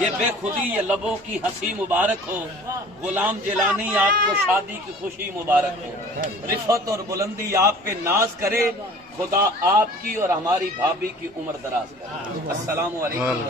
یہ بے خودی یہ لبوں کی ہنسی مبارک ہو، غلام جیلانی آپ کو شادی کی خوشی مبارک ہو، رفعت اور بلندی آپ پہ ناز کرے، خدا آپ کی اور ہماری بھابھی کی عمر دراز کرے۔ السلام علیکم۔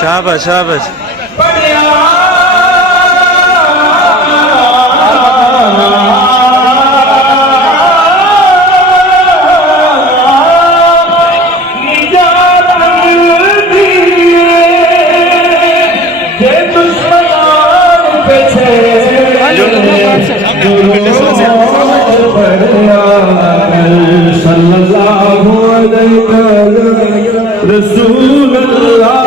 شاباش شاباش صلی اللہ علیہ رسول اللہ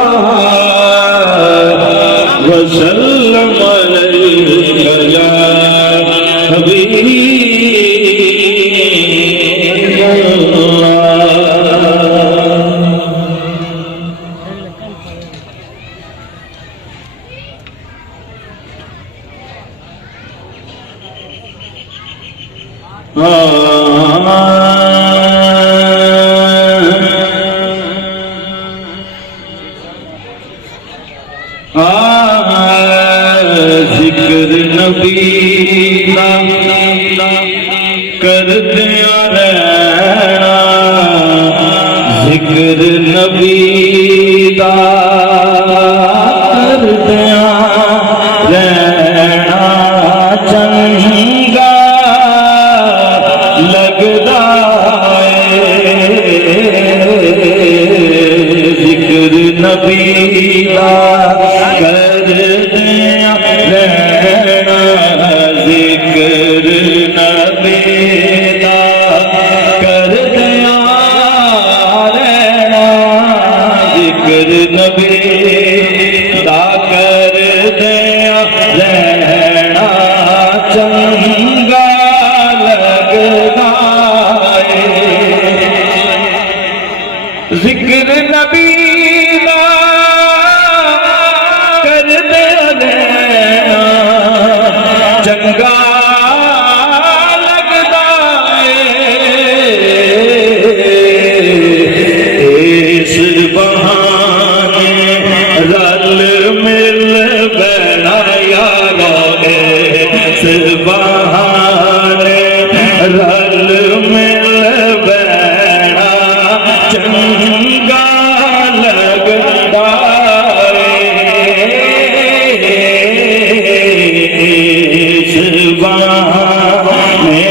وسلم علیہ یا حبیب ذکر نبی دا کردیا رہنا، ذکر نبی دا کردیا رہنا چنگا لگدا ہے، ذکر نبی دا کردیا رہنا، ذکر نبی دا کردیا رہنا، ذکر نبی دا کردیا رہنا چنگا لگدا ہے، ذکر نبی دا چنگا لگدا ہے، اس بہانے رل مل بیٹھا یارو، اس بہانے رل مل بیٹھا چنگا لگدا ہے،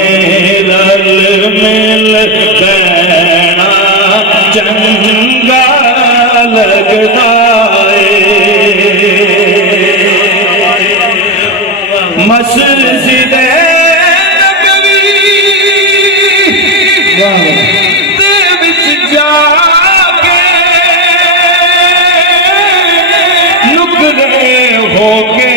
رل مل بیٹھا چنگا لگدا ہے، مسجد نبوی دے وچ جا کے نکرے ہو کے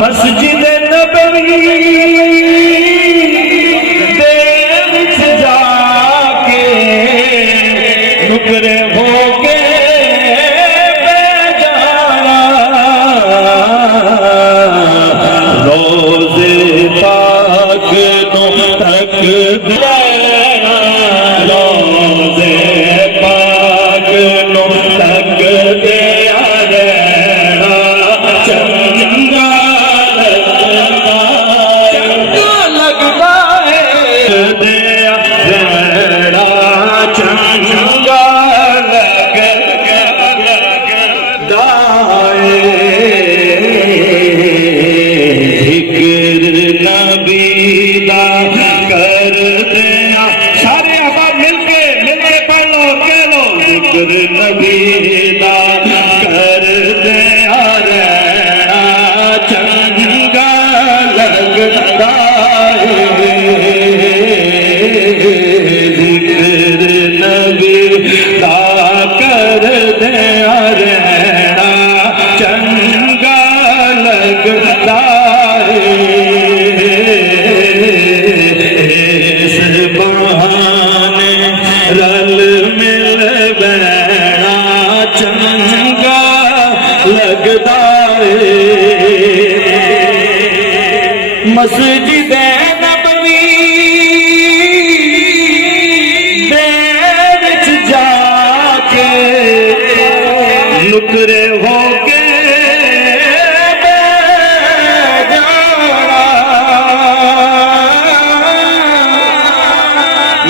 مسجد نبوی دے وچ جا کے نکرے ہو کے بیٹھ جانا، روزے پاک نو تک دینا، روزے پاک نو تک دیا رہنا چنگا لگدا لگتا ہے ذکر نبی دا کر دیا رہنا چنگا لگتا ہے اس بہانے رل مل بینا چنگا لگتا ہے مسجد نبوی دے وچ جا کے نکرے ہو کے بیٹھ جانا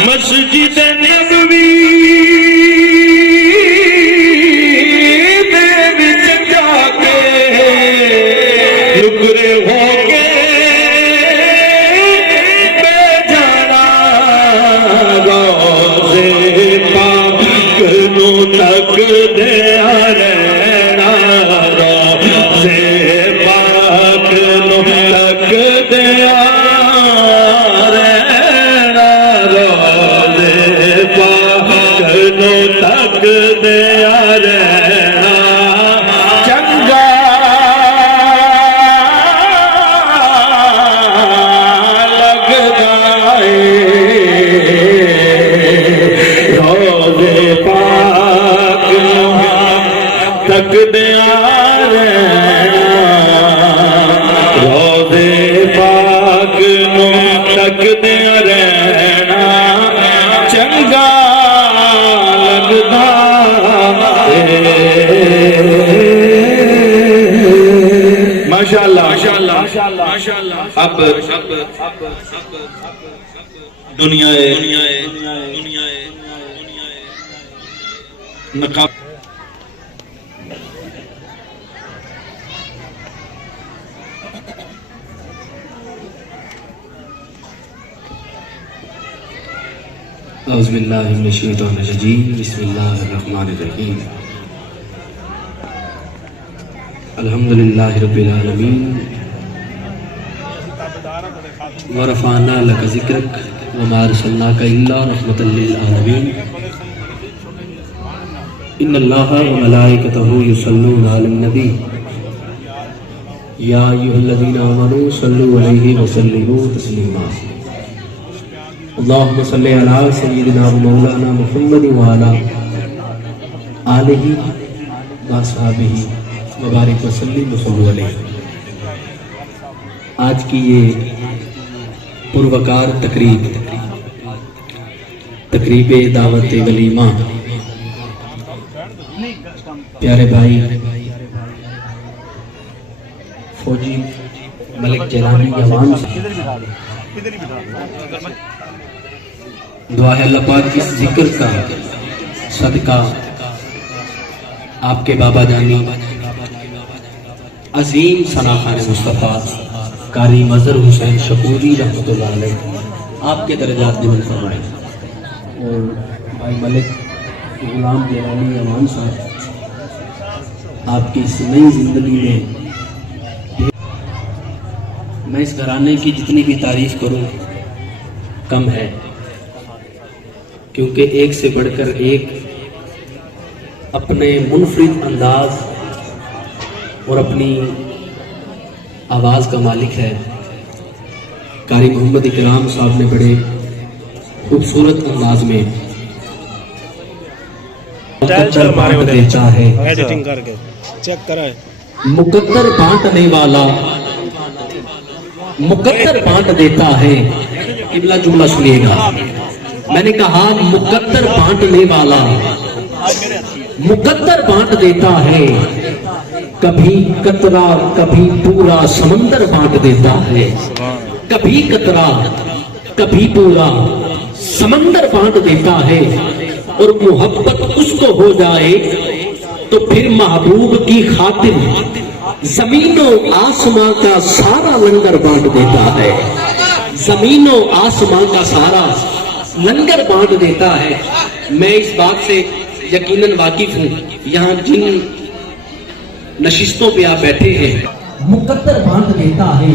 مسجد نبوی دے وچ جا کے نکرے ہو کے تک دیا رہنا روزے پاک نو تک دیا رہنا روزے پاک نو تک دیا رہنا چنگا لگتا ہے روزے پاک تک دیا رہنا روزے پاک نو تک دیا رہنا چنگا لگتا ماشاءاللہ اب دنیا نقاب اعوذ باللہ من الشیطان الرجیم بسم اللہ الرحمن الرحیم الحمدللہ رب العالمین ورفعنا لک ذکرک وما ارسلناک الا رحمۃ للعالمین ان اللہ وملائکتہ یصلون علی النبی یا ایھا الذین آمنوا صلوا علیہ وسلموا تسلیما اللہم صلی علی سیدنا مولانا محمد وعلی آلہ واصحابہ وبارک وسلم وصلوا علیہ۔ آج کی یہ پروکار تقریب دعوت ولیمہ پیارے بھائی فوجی ملک جیلانی جوان سے دعا ہے اللہ پاک اس ذکر کا صدقہ آپ کے بابا جانی عظیم ثناخان مصطفیٰ قاری مظہر حسین شکوری رحمۃ اللہ علیہ آپ کے درجات بلند فرمائے، اور بھائی ملک غلام جیلانی امان صاحب آپ کی اس نئی زندگی میں اس گھرانے کی جتنی بھی تعریف کروں کم ہے، کیونکہ ایک سے بڑھ کر ایک اپنے منفرد انداز اور اپنی آواز کا مالک ہے۔ قاری محمد اکرام صاحب نے بڑے خوبصورت انداز میں مقدر بانٹ دیتا ہے، مقدر بانٹنے والا مقدر بانٹ دیتا ہے۔ قبلہ جملہ سنیے گا، میں نے کہا مقدر بانٹنے والا مقدر بانٹ دیتا ہے، کبھی قطرہ کبھی پورا سمندر بانٹ دیتا ہے، کبھی قطرہ کبھی پورا سمندر بانٹ دیتا ہے، اور محبت اس کو ہو جائے تو پھر محبوب کی خاطر زمین و آسمان کا سارا لنگر بانٹ دیتا ہے، زمین و آسمان کا سارا لنگر بانٹ دیتا ہے۔ میں اس بات سے یقیناً واقف ہوں، یہاں جن نشستوں پہ آپ بیٹھے ہیں، مقدر بانٹ دیتا ہے،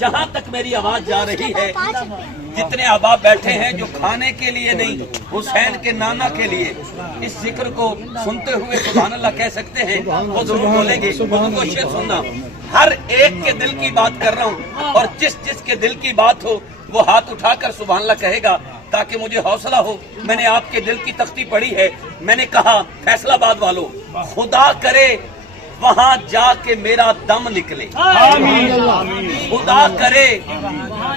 جہاں تک میری آواز جا رہی ہے، جتنے احباب بیٹھے ہیں جو کھانے کے لیے نہیں، حسین کے نانا کے لیے اس ذکر کو سنتے ہوئے سبحان اللہ کہہ سکتے ہیں، وہ ضرور بولیں گے۔ کو شعر سننا، ہر ایک کے دل کی بات کر رہا ہوں، اور جس جس کے دل کی بات ہو وہ ہاتھ اٹھا کر سبحان اللہ کہے گا تاکہ مجھے حوصلہ ہو۔ میں نے آپ کے دل کی تختی پڑھی ہے، میں نے کہا فیصلہ آباد والوں، خدا کرے وہاں جا کے میرا دم نکلے، خدا کرے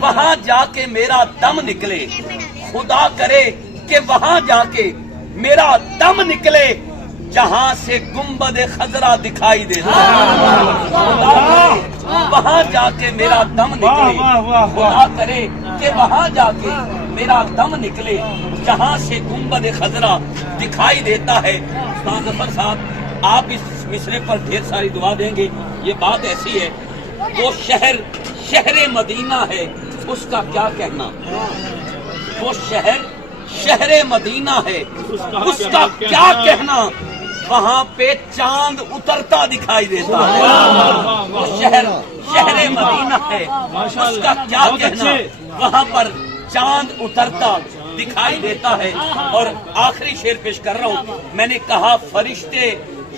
وہاں جا کے میرا دم نکلے، خدا کرے کہ وہاں جا کے میرا دم نکلے، جہاں سے گنبد خضرا دکھائی دیتا خدا کرے وہاں جا کے میرا دم نکلے، خدا کرے کہ وہاں جا کے میرا دم نکلے، جہاں سے گنبد خضرا دکھائی دیتا ہے۔ استاد ظفر صاحب، آپ اس مصرے پر ڈھیر ساری دعا دیں گے۔ یہ بات ایسی ہے، وہ شہر مدینہ ہے، اس کا کیا کہنا، وہ شہر مدینہ ہے، اس کا کیا کہنا، وہاں پہ چاند اترتا دکھائی دیتا ہے۔ وہ شہر مدینہ ہے، اس کا کیا کہنا، وہاں پر چاند اترتا دکھائی دیتا ہے۔ اور آخری شعر پیش کر رہا ہوں، میں نے کہا فرشتے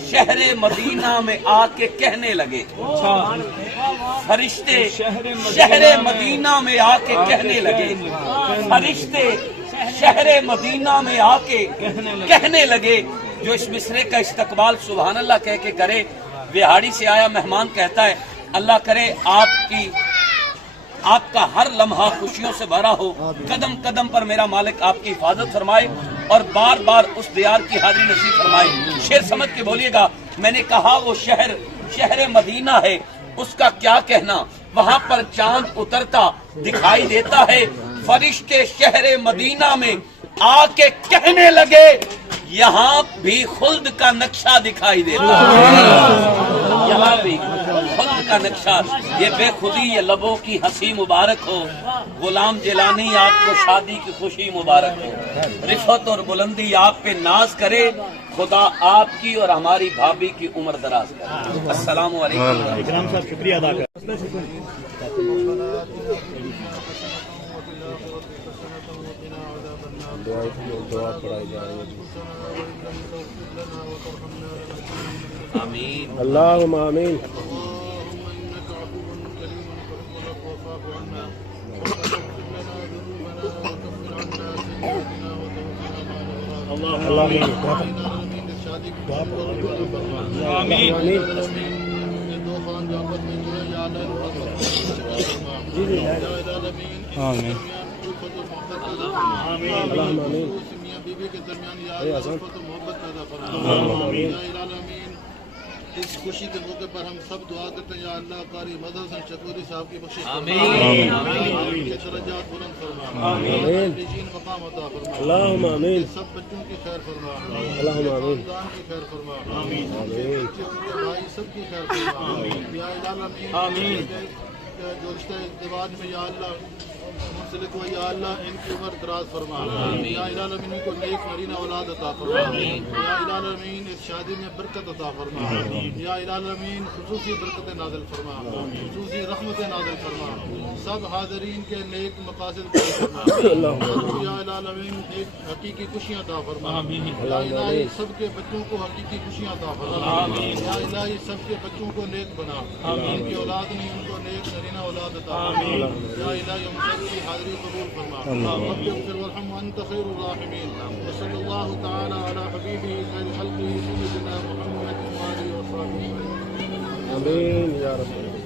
شہر مدینہ میں آ کے کہنے لگے، فرشتے شہر مدینہ میں آ کے کہنے لگے، فرشتے شہر مدینہ میں آ کے کہنے لگے۔ جو اس مصرے کا استقبال سبحان اللہ کہہ کے کرے، وہاڑی سے آیا مہمان کہتا ہے اللہ کرے آپ کا ہر لمحہ خوشیوں سے بھرا ہو، قدم قدم پر میرا مالک آپ کی حفاظت فرمائے اور بار بار اس دیار کی حاضری نصیب فرمائے۔ شعر سمجھ کے بولیے گا، میں نے کہا وہ شہر مدینہ ہے، اس کا کیا کہنا، وہاں پر چاند اترتا دکھائی دیتا ہے، فرشتے شہر مدینہ میں آ کے کہنے لگے یہاں بھی خلد کا نقشہ دکھائی دیتا ہے، یہاں بھی خلد کا نقشہ۔ یہ بے خودی یہ لبوں کی ہنسی مبارک ہو، غلام جیلانی آپ کو شادی کی خوشی مبارک ہو، رفعت اور بلندی آپ پہ ناز کرے، خدا آپ کی اور ہماری بھابھی کی عمر دراز کرے۔ السلام علیکم۔ اکرام صاحب شکریہ ادا کر دعا پڑھائی جا رہی ہے۔ آمین اللہم آمین۔ اس خوشی کے موقع پر ہم سب دعا کرتے ہیں یا اللہ قاری مظہر حسن شکوری صاحب کی بخشش آمین کے درجات بلند فرما، نشین مقام عطا فرما، اللہم آمین۔ سب بچوں کی خیر فرما، اللہم آمین۔ خاندان کی خیر فرما، بھائی سب کی خیر فرما، یا الہ آمین۔ جو رشتہ ازدواج میں یا اللہ منسلک ہو یا اللہ ان کی عمر دراز فرما، یا الہ العالمین کو نیک نرینہ اولاد عطا فرما، یا الہ العالمین اس شادی میں برکت عطا فرما، یا الہ العالمین خصوصی برکت نازل فرما، خصوصی رحمت نازل فرما، سب حاضرین کے نیک مقاصد پورے فرما، یا الہ العالمین ایک حقیقی خوشیاں عطا فرما، یا الہی سب کے بچوں کو حقیقی خوشیاں عطا فرما، یا الہی سب کے بچوں کو نیک بنا، ان کی اولاد نہیں ان کو نیک نرینہ اولاد عطا فرما، یا الہی ہم سب کی حاضری قبول فرما، رب اغفر وارحم وانت خیر الراحمین، وصلی اللہ تعالی علی حبیبہ خیر خلقہ سیدنا محمد وآلہ وصحبہ آمین یا رب۔